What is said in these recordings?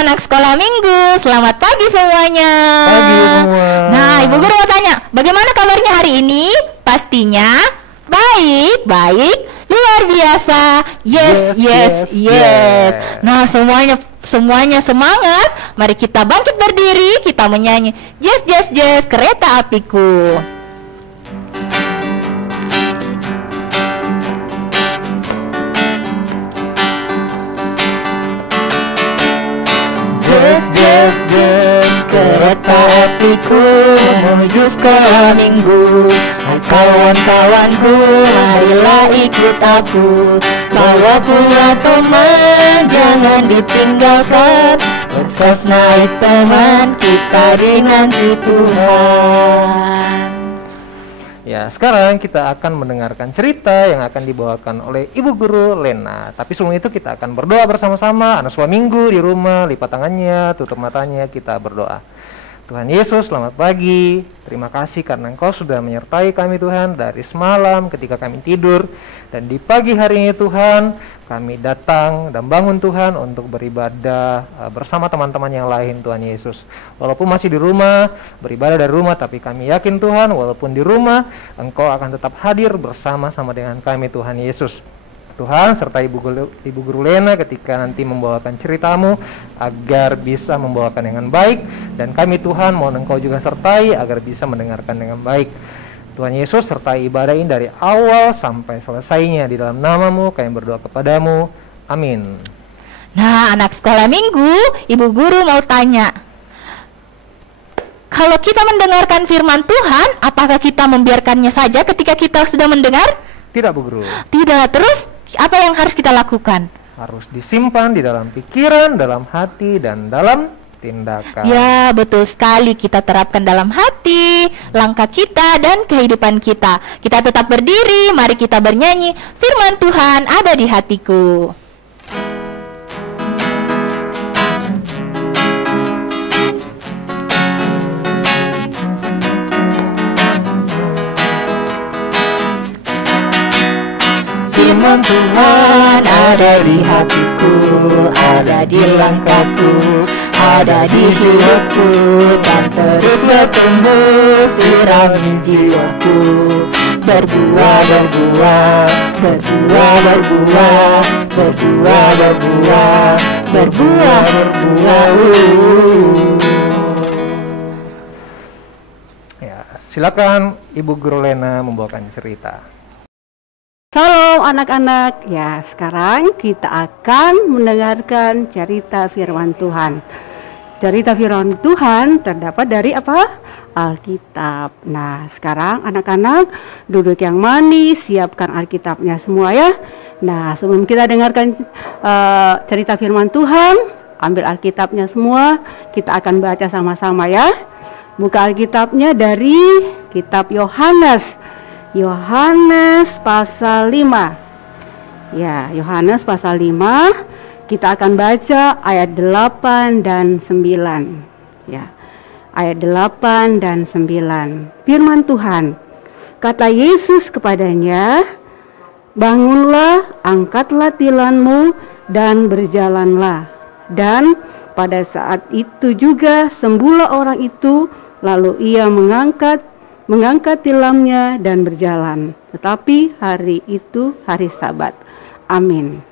anak sekolah minggu, selamat pagi semuanya. Pagi semua. Nah, Ibu Guru mau tanya, bagaimana kabarnya hari ini? Pastinya baik, luar biasa. Yes. Nah, semuanya semangat. Mari kita bangkit berdiri, kita menyanyi Yes, kereta apiku. Yes, kereta apiku menuju sekolah minggu. Hai kawan-kawanku, marilah ikut aku. Bawa pula teman, jangan ditinggalkan. Terus naik teman, kita dinanti Tuhan. Ya, sekarang kita akan mendengarkan cerita yang akan dibawakan oleh Ibu Guru Lena. Tapi sebelum itu kita akan berdoa bersama-sama. Anak sekolah minggu di rumah, lipat tangannya, tutup matanya, kita berdoa. Tuhan Yesus, selamat pagi. Terima kasih karena Engkau sudah menyertai kami Tuhan dari semalam ketika kami tidur. Dan di pagi hari ini Tuhan, kami datang dan bangun Tuhan untuk beribadah bersama teman-teman yang lain Tuhan Yesus. Walaupun masih di rumah, beribadah dari rumah, tapi kami yakin Tuhan, walaupun di rumah, Engkau akan tetap hadir bersama-sama dengan kami Tuhan Yesus. Tuhan, serta Ibu Guru Lena ketika nanti membawakan ceritamu, agar bisa membawakan dengan baik. Dan kami Tuhan, mohon Engkau juga sertai agar bisa mendengarkan dengan baik. Tuhan Yesus, sertai ibadah ini dari awal sampai selesainya. Di dalam nama-Mu kami berdoa kepadamu. Amin. Nah, anak sekolah minggu, Ibu Guru mau tanya, kalau kita mendengarkan firman Tuhan, apakah kita membiarkannya saja ketika kita sudah mendengar? Tidak, Bu Guru. Tidak. Terus apa yang harus kita lakukan? Harus disimpan di dalam pikiran, dalam hati, dan dalam tindakan. Ya, betul sekali. Kita terapkan dalam hati, langkah kita, dan kehidupan kita. Kita tetap berdiri, mari kita bernyanyi, firman Tuhan ada di hatiku. Firman Tuhan ada di hatiku, ada di langkahku, ada di hidupku, dan terus bertumbuh sirami jiwaku. Berbuah Ya, silakan Ibu Guru Lena membawakan cerita. Salam anak-anak, ya sekarang kita akan mendengarkan cerita firman Tuhan. Cerita firman Tuhan terdapat dari apa? Alkitab. Nah sekarang anak-anak duduk yang manis, siapkan Alkitabnya semua ya. Nah sebelum kita dengarkan cerita firman Tuhan, ambil Alkitabnya semua, kita akan baca sama-sama ya. Buka Alkitabnya dari kitab Yohanes pasal 5. Ya, Yohanes pasal 5. Kita akan baca ayat 8 dan 9. Ya. Ayat 8 dan 9. Firman Tuhan. Kata Yesus kepadanya, "Bangunlah, angkatlah tilanmu dan berjalanlah." Dan pada saat itu juga sembuhlah orang itu, lalu ia mengangkat tilamnya dan berjalan. Tetapi hari itu hari Sabat. Amin.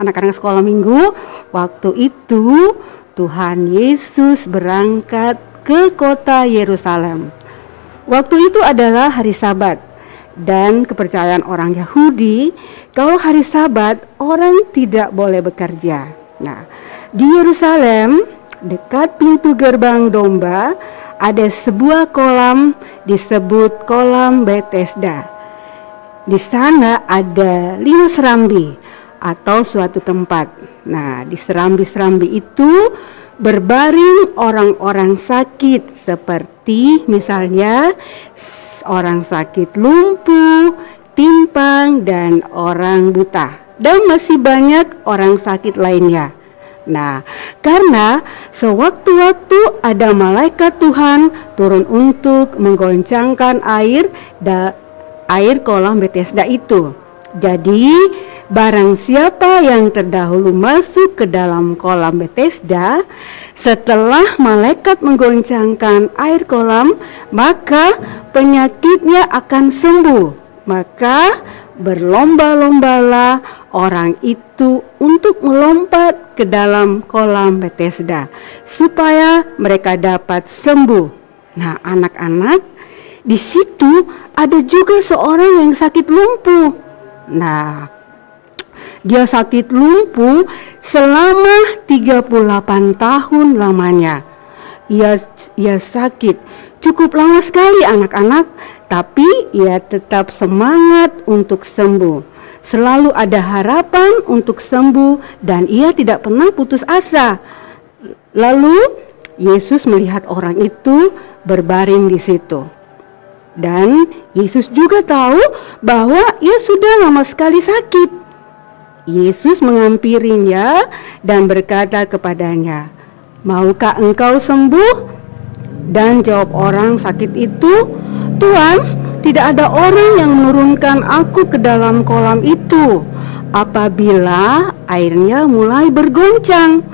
Anak-anak sekolah minggu, waktu itu Tuhan Yesus berangkat ke kota Yerusalem. Waktu itu adalah hari Sabat, dan kepercayaan orang Yahudi, kalau hari Sabat orang tidak boleh bekerja. Nah, di Yerusalem dekat pintu gerbang domba ada sebuah kolam disebut kolam Betesda. Di sana ada 5 serambi atau suatu tempat. Nah, di serambi-serambi itu berbaring orang-orang sakit, seperti misalnya orang sakit lumpuh, timpang, dan orang buta. Dan masih banyak orang sakit lainnya. Nah, karena sewaktu-waktu ada malaikat Tuhan turun untuk menggoncangkan air kolam Betesda itu. Jadi, barang siapa yang terdahulu masuk ke dalam kolam Bethesda, setelah malaikat menggoncangkan air kolam, maka penyakitnya akan sembuh. Maka berlomba-lombalah orang itu untuk melompat ke dalam kolam Bethesda, supaya mereka dapat sembuh. Nah, anak-anak, di situ ada juga seorang yang sakit lumpuh. Nah, dia sakit lumpuh selama 38 tahun lamanya. Ia sakit cukup lama sekali anak-anak, tapi ia tetap semangat untuk sembuh. Selalu ada harapan untuk sembuh dan ia tidak pernah putus asa. Lalu Yesus melihat orang itu berbaring di situ. Dan Yesus juga tahu bahwa ia sudah lama sekali sakit. Yesus menghampirinya dan berkata kepadanya, "Maukah engkau sembuh?" Dan jawab orang sakit itu, "Tuhan, tidak ada orang yang menurunkan aku ke dalam kolam itu apabila airnya mulai bergoncang.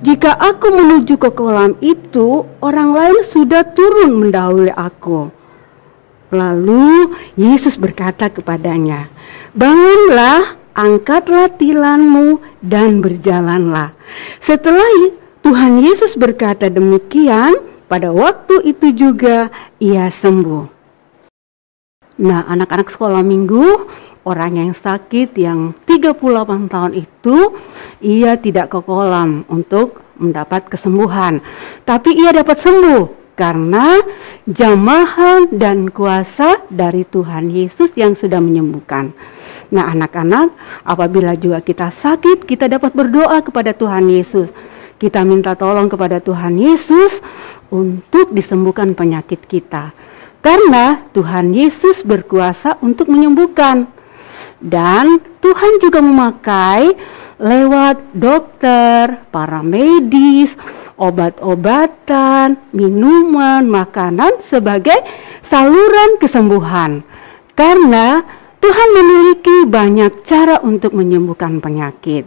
Jika aku menuju ke kolam itu, orang lain sudah turun mendahului aku." Lalu Yesus berkata kepadanya, "Bangunlah, angkatlah tilanmu dan berjalanlah." Setelah Tuhan Yesus berkata demikian, pada waktu itu juga ia sembuh. Nah, anak-anak sekolah minggu, orang yang sakit yang 38 tahun itu, ia tidak ke kolam untuk mendapat kesembuhan, tapi ia dapat sembuh karena jamahan dan kuasa dari Tuhan Yesus yang sudah menyembuhkan. Nah, anak-anak, apabila juga kita sakit, kita dapat berdoa kepada Tuhan Yesus. Kita minta tolong kepada Tuhan Yesus untuk disembuhkan penyakit kita. Karena Tuhan Yesus berkuasa untuk menyembuhkan. Dan Tuhan juga memakai lewat dokter, para medis, obat-obatan, minuman, makanan sebagai saluran kesembuhan. Karena Tuhan memiliki banyak cara untuk menyembuhkan penyakit.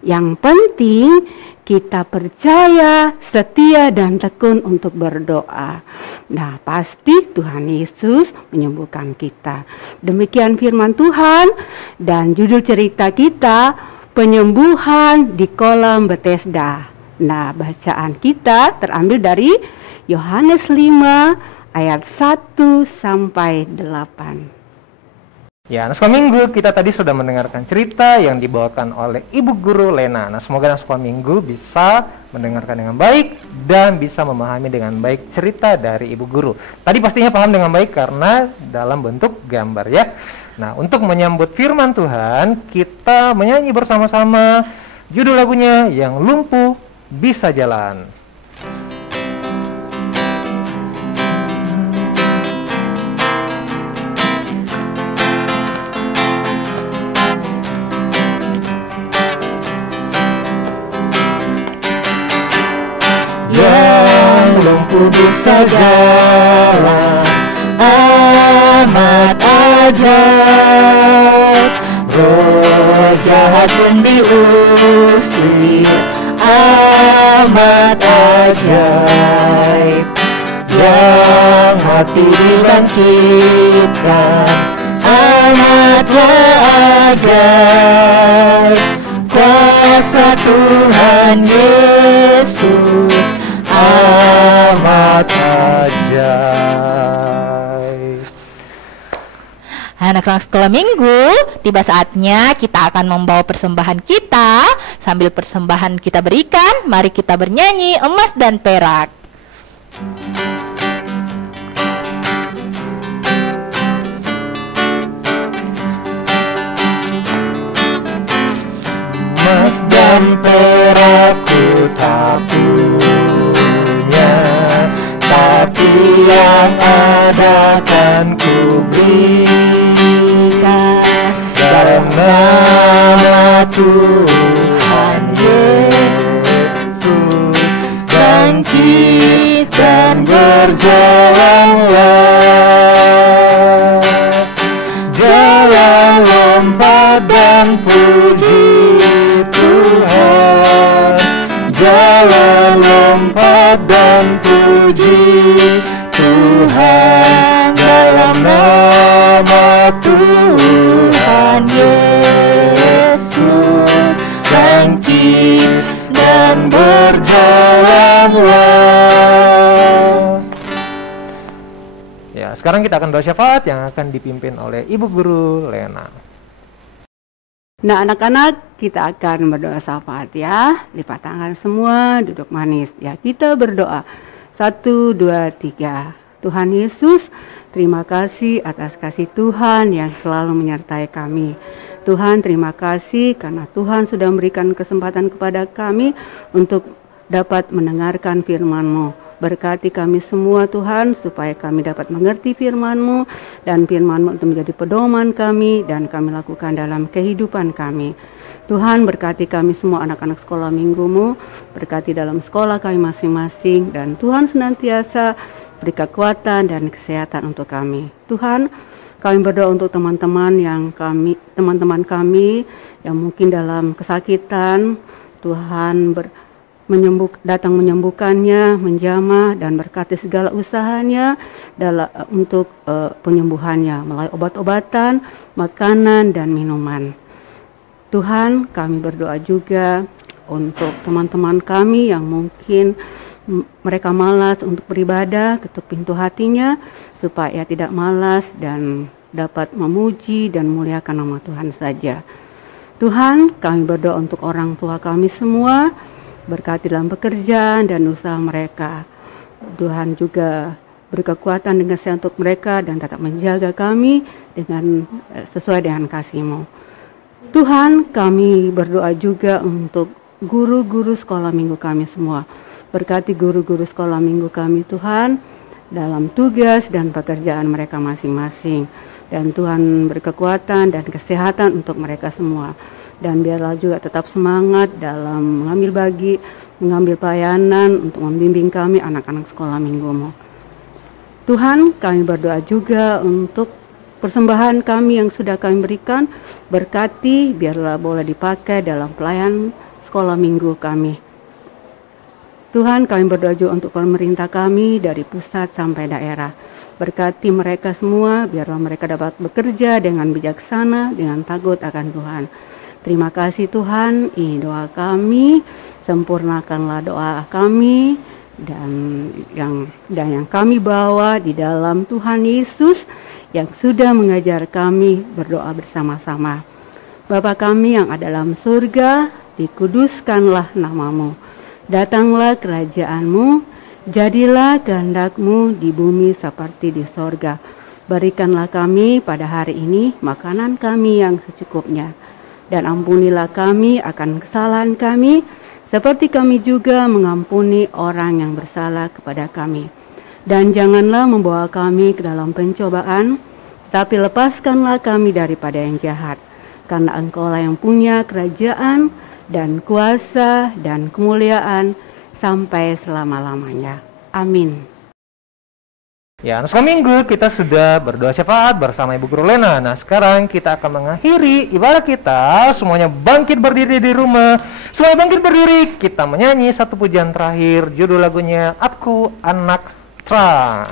Yang penting kita percaya, setia, dan tekun untuk berdoa. Nah, pasti Tuhan Yesus menyembuhkan kita. Demikian firman Tuhan dan judul cerita kita, penyembuhan di kolam Bethesda. Nah, bacaan kita terambil dari Yohanes 5 ayat 1 sampai 8. Ya, anak sekolah minggu, kita tadi sudah mendengarkan cerita yang dibawakan oleh Ibu Guru Lena. Nah, semoga anak sekolah minggu bisa mendengarkan dengan baik dan bisa memahami dengan baik cerita dari Ibu Guru. Tadi pastinya paham dengan baik karena dalam bentuk gambar ya. Nah, untuk menyambut firman Tuhan, kita menyanyi bersama-sama judul lagunya Yang Lumpuh Bisa Jalan. Lumpuh bisa jalan, amat ajaib. Roh jahat pun diusir, amat ajaib. Yang mati dibangkitkan, amatlah ajaib. Kuasa Tuhan Yesus amat ajaib. Anak-anak sekolah minggu, tiba saatnya kita akan membawa persembahan kita. Sambil persembahan kita berikan, mari kita bernyanyi emas dan perak. Emas dan perak ku tak punya, tapi yang ada kan ku berikan. Dalam nama Tuhan Yesus, bangkit dan berjalanlah. Jangan lompat lompat dan puji Tuhan. Jalan lompat dan puji Tuhan dalam nama Tuhan Yesus. Bangkit dan berjalanlah. Ya, sekarang kita akan doa syafaat yang akan dipimpin oleh Ibu Guru Lena. Nah, anak-anak, kita akan berdoa syafaat ya. Lipat tangan semua, duduk manis. Ya, kita berdoa. 1, 2, 3. Tuhan Yesus, terima kasih atas kasih Tuhan yang selalu menyertai kami. Tuhan, terima kasih karena Tuhan sudah memberikan kesempatan kepada kami untuk dapat mendengarkan firman-Mu. Berkati kami semua Tuhan, supaya kami dapat mengerti firman-Mu, dan firman-Mu untuk menjadi pedoman kami, dan kami lakukan dalam kehidupan kami. Tuhan, berkati kami semua anak-anak sekolah minggu-Mu, berkati dalam sekolah kami masing-masing, dan Tuhan senantiasa beri kekuatan dan kesehatan untuk kami. Tuhan, kami berdoa untuk teman-teman kami yang mungkin dalam kesakitan. Tuhan datang menyembuhkannya, menjamah dan berkati segala usahanya untuk penyembuhannya melalui obat-obatan, makanan dan minuman. Tuhan, kami berdoa juga untuk teman-teman kami yang mungkin mereka malas untuk beribadah, ketuk pintu hatinya supaya tidak malas dan dapat memuji dan muliakan nama Tuhan saja. Tuhan, kami berdoa untuk orang tua kami semua, berkati dalam pekerjaan dan usaha mereka. Tuhan juga beri kekuatan dan kesehatan untuk mereka dan tetap menjaga kami dengan sesuai dengan kasih-Mu. Tuhan, kami berdoa juga untuk guru-guru sekolah minggu kami semua. Berkati guru-guru sekolah minggu kami Tuhan dalam tugas dan pekerjaan mereka masing-masing. Dan Tuhan berkekuatan dan kesehatan untuk mereka semua. Dan biarlah juga tetap semangat dalam mengambil pelayanan untuk membimbing kami anak-anak sekolah minggu-Mu. Tuhan, kami berdoa juga untuk persembahan kami yang sudah kami berikan. Berkati biarlah boleh dipakai dalam pelayanan sekolah minggu kami. Tuhan, kami berdoa juga untuk pemerintah kami dari pusat sampai daerah. Berkati mereka semua, biarlah mereka dapat bekerja dengan bijaksana, dengan takut akan Tuhan. Terima kasih Tuhan, ini doa kami, sempurnakanlah doa kami, dan yang kami bawa di dalam Tuhan Yesus, yang sudah mengajar kami berdoa bersama-sama. Bapa kami yang ada dalam surga, dikuduskanlah nama-Mu. Datanglah kerajaan-Mu, jadilah kehendak-Mu di bumi seperti di sorga. Berikanlah kami pada hari ini makanan kami yang secukupnya. Dan ampunilah kami akan kesalahan kami, seperti kami juga mengampuni orang yang bersalah kepada kami. Dan janganlah membawa kami ke dalam pencobaan, tapi lepaskanlah kami daripada yang jahat. Karena Engkau-lah yang punya kerajaan, dan kuasa dan kemuliaan sampai selama-lamanya. Amin. Ya, anak sekolah minggu kita sudah berdoa syafaat bersama Ibu Guru Lena. Nah, sekarang kita akan mengakhiri ibadah kita. Semuanya bangkit berdiri di rumah. Semuanya bangkit berdiri. Kita menyanyi satu pujian terakhir. Judul lagunya Aku Anak Terang.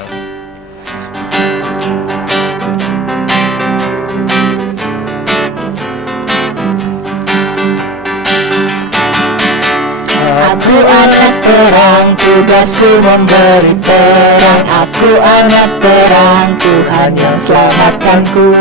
Aku anak terang, tugasku memberi terang. Aku anak terang, Tuhan yang selamatkanku.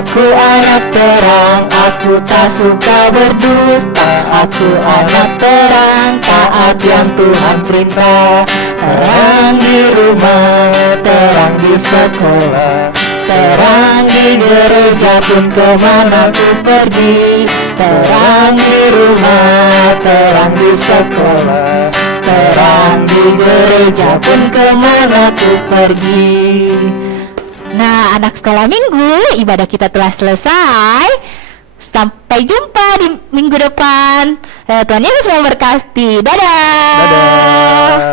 Aku anak terang, aku tak suka berdusta. Aku anak terang, taat yang Tuhan perintah. Terang di rumah, terang di sekolah, terang di gereja pun kemana ku pergi. Terang di rumah, terang di sekolah, terang di gereja pun kemana ku pergi. Nah, anak sekolah minggu, ibadah kita telah selesai. Sampai jumpa di minggu depan. Tuhan Yesus memberkati. Dadah. Dadah.